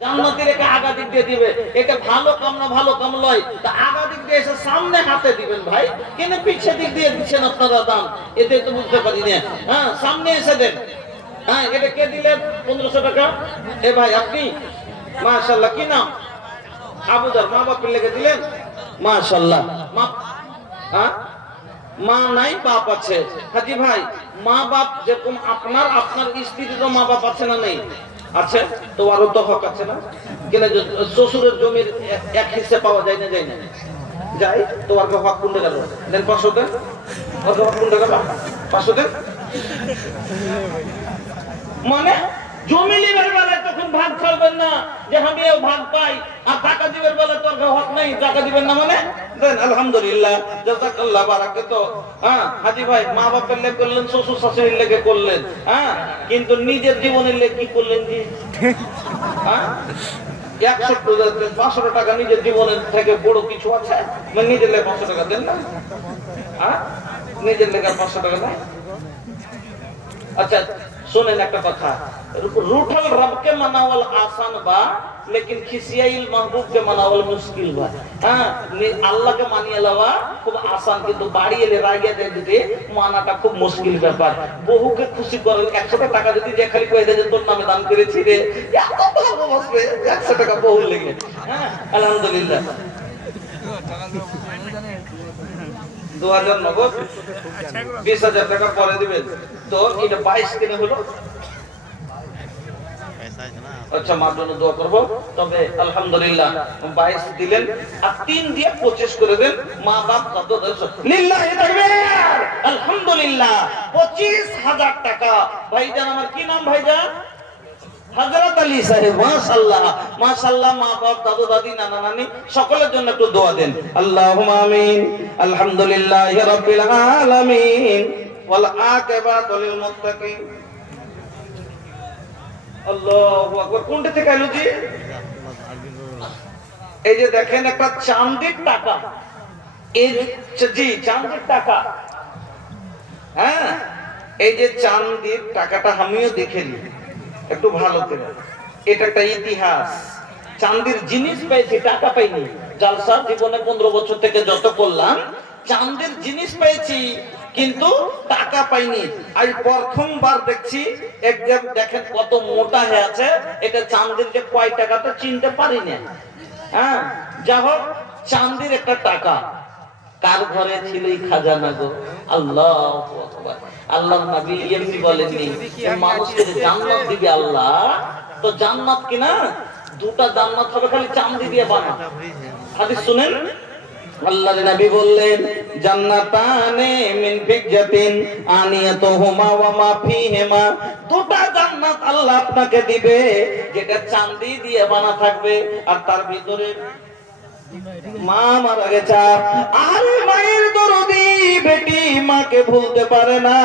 জান্নাতের একে আগা দিক দিয়ে দিবে, এটা ভালো কাম না ভালো কাম লয়, তা আগা দিক দিয়ে এসে সামনে হাতে দিবেন ভাই, কেন পিছে দিক দিয়ে দিচ্ছেন আপনারা দাম? এতে তো বুঝতে পারি না। হ্যাঁ, সামনে এসে দেন। হ্যাঁ, এটা কে দিলেন 1500 টাকা? এ ভাই আপনি? মাশাআল্লাহ, কি নাম? আবুদার। মা বাপের লেগে দিলেন? মাশাআল্লাহ। মা, হ্যাঁ, মা নাই বাপ আছে। হাজি ভাই, মা বাপ যেরকম আপনার স্ত্রীরও মা বাপ আছে না? নেই? আছে। তো আরো তো হক আছে না? কেন শ্বশুরের জমির এক হিস্সা পাওয়া যায় না? যায় না? যাই। তো আর হক কোনটা গেল? দেন 500 দেন। হক কোনটা গেল? 500 দেন। মানে জমি লিবার বেলায় তখন ভাগ ছাড়বেন না যে আমিও ভাগ পাই, আর টাকা দিবের বেলায় তোর হক নেই, টাকা দিবেন না মানে? দেন। আলহামদুলিল্লাহ, জাযাকাল্লাহ বারাকা। তো হ্যাঁ হাজি ভাই, মা বাপের লেগে করলেন, শ্বশুর শাশুড়ির লেগে করলেন, হ্যাঁ, কিন্তু নিজের জীবনের লেগে কি করলেন জি? হ্যাঁ, 500 টাকা নিজের জীবনের থেকে বড় কিছু আছে? নিজের লেগে 500 টাকা দেন না? হ্যাঁ, নিজের লেগে 500 টাকা দেন। আচ্ছা सुनें एक कथा, रूठल रब के मनावल आसान बा, लेकिन खिसियाइल महबूब के मनावल मुश्किल बा। हाँ, अल्लाह के मानिए लवा खूब आसान, किंतु बाड़ी एले रागिया दे दिते मानाटा खूब मुश्किल ব্যাপার। বহুকে খুশি করে 100 টাকা যদি যে খালি কই দেয় যে তোর নামে দান করেছি রে, এত ভালোবাসবে 100 টাকা বহু লেগে। হ্যাঁ, আলহামদুলিল্লাহ। 2000 নগদ, 20000 টাকা পরে দিবেন। তো এটা 22 দিনে হলো। আচ্ছা, মার জন্য দোয়া করব। তবে আলহামদুলিল্লাহ 22 দিলেন, আর 3 দিয়ে 25 করে দেন। মা বাপ কত দেন? লিল্লাহি তাকবীর, আলহামদুলিল্লাহ। 25000 টাকা। ভাইজান, আমার কি নাম ভাইজান? হযরত আলী সাহেব। মাশাআল্লাহ মাশাআল্লাহ। মা বাপ, দাদু দাদি, নানা নানি সকলের জন্য একটু দোয়া দেন। আল্লাহুম্মা আমিন। আলহামদুলিল্লাহি রাব্বিল আলামিন ওয়াল আকিবাতু লিল মুত্তাকিন। আল্লাহু আকবার। কোনটা থেকে আইলো জি? এই যে দেখেন, একটা চাঁদির টাকা। এই জি চাঁদির টাকা। হ্যাঁ, এই যে চাঁদির টাকাটা আমিও দেখে নিই একটু ভালো করে। এটা একটা ইতিহাস। চাঁদির জিনিস পেয়েছি, টাকা পাইনি। জালসা জীবনে 15 বছর থেকে যত করলাম, চাঁদির জিনিস পেয়েছি কিন্তু টাকা পাইনি। আজ প্রথমবার দেখছি। একদম দেখেন কত মোটা হয়ে আছে। এটা চাঁদির যে কয় টাকা তো চিনতে পারি না। হ্যাঁ, যা হোক, চাঁদির একটা টাকা। কার ঘরে ছিল এই খাজানা গো? আল্লাহু আকবার। আল্লাহর নবী এমনি বলেননি মানুষকে জান্নাত দিবে আল্লাহ, তো জান্নাত কিনা দুটা জান্নাত হবে খালি চাঁদি দিয়ে বানানো। হাদিস শুনেন, আল্লাহর নবী বললেন জান্নাতানে মিন ফিজ্জাতিন আনিয়াতুহুমা ওয়া মা ফিহিমা। দুটা জান্নাত আল্লাহ আপনাকে দিবে যেটা চাঁদি দিয়ে বানা থাকবে, আর তার ভিতরে মা মারা গেছে। আরে মায়ের দরদি বেটি মাকে ভুলতে পারে না।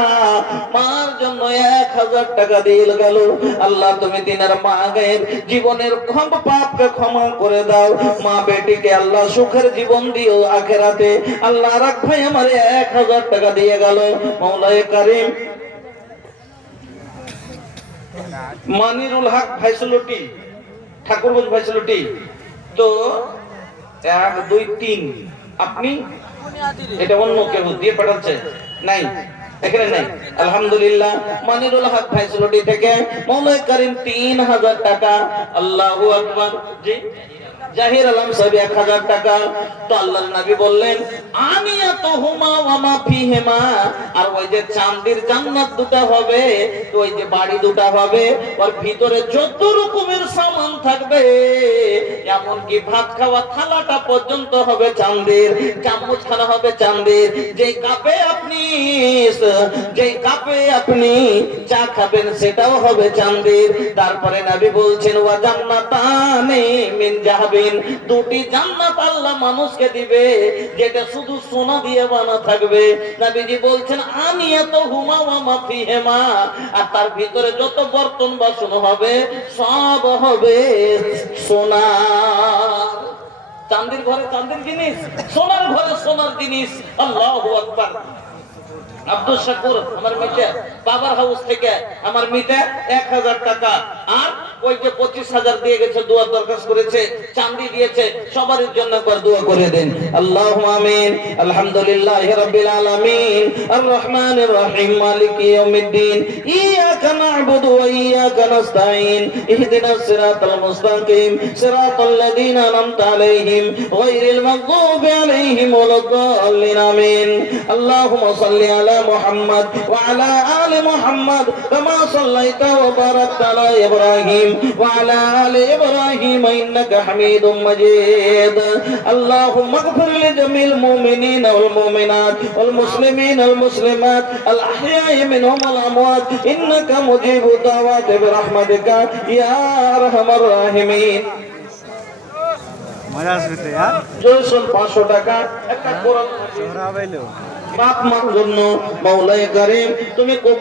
মার জন্য 1000 টাকা দিয়ে গেল। আল্লাহ তুমি দিনের মায়ের জীবনের সব পাপকে ক্ষমা করে দাও। মা বেটিকে আল্লাহ সুখের জীবন দিও আখিরাতে। আল্লাহ রাখ ভাই আমার 1000 টাকা দিয়ে গেল। মাওলায়ে কারীম মানিরুল হক ভাইসলটি, ঠাকুরগঞ্জ ভাইসলটি। তো 1 2 3 আপনি এটা অন্য কেউ দিয়ে পাঠাচ্ছে? নাই, এখানে নাই। আলহামদুলিল্লাহ, মানিরুল হক ভাইসলটি থেকে মাওলানা করিম 3000 টাকা। আল্লাহু আকবার। জি জাহির আলম সাহেব 1000 টাকা। তো আল্লাহর নবী বললেন আনিয়াতুহুমা ওয়া মা ফিহিমা। আর ওই যে চাঁদির জান্নাত দুটো হবে, তো ওই যে বাড়ি দুটো হবে, ওর ভিতরে যত রকমের সামান থাকবে, এমন কি ভাত খাওয়া থালাটা পর্যন্ত হবে চাঁদের, চামচ খানা হবে চাঁদের, যেই কাপে আপনি চা খাবেন সেটাও হবে চাঁদের। তারপরে নবী বলছেন ওয়া জান্নাতানি মিন যাহাবিন। দুটি জান্নাত আল্লাহ মানুষকে দিবে যেটা শুধু সোনা দিয়ে বানা থাকবে। নবীজি বলছেন আনিয়াতুহুমা ওয়া মা ফিহিমা। আর তার ভিতরে যত বর্তন বাসন হবে সব হবে সোনা। চাঁদের ঘরে চাঁদের জিনিস, সোনার ঘরে সোনার জিনিস। আল্লাহু আকবার। আব্দুল শাকুর আমার মিটে বাবার হাউস থেকে আমার মিটে 1000 টাকা। আর ওই যে 25,000 দিয়ে গেছে, দোয়া দরখাস্ত করেছে, চাঁদি দিয়েছে, সবার জন্য একবার দোয়া করে দেন। আল্লাহুম্মা আমিন। আলহামদুলিল্লাহি রাব্বিল আলামিন আর রহমানির রহিম মালিকি ইয়াউমিদ্দিন ইয়াকা না'বুদু ওয়া ইয়াকা নাস্তাঈন ইহদিনাস সিরাতাল মুস্তাকিম সিরাতাল লাযীনা আন'আমতা আলাইহিম গায়রিল মাগদুবি আলাইহিম ওয়ালাদ-দাল্লিন আমিন। আল্লাহুম্মা সাল্লি আলা মুহাম্মাদ ওয়া আলা আলি মুহাম্মাদ কামা সাল্লাইতা ওয়া বারাকতা আলা ইব্রাহিম ওয়া আলা আলি ইব্রাহিম ইন্নাকা হামিদুম মাজিদ। আল্লাহুম্মা ইগফির লিজামিল মুমিনিনা ওয়াল মুমিনাত ওয়াল মুসলিমিনা ওয়াল মুসলিমাত আল আহইয়াই মিনহুম ওয়াল আমওয়াত ইন্নাকা মুজিবু দাওয়াতি বিরহমাতিকা ইয়া আরহামার রাহিমিন। মজা আসবে यार। জয়সন 500 টাকা একটা কোরআন তোরা বাইলো বাপ মার জন্য। মাওলায়ে কারীম তুমি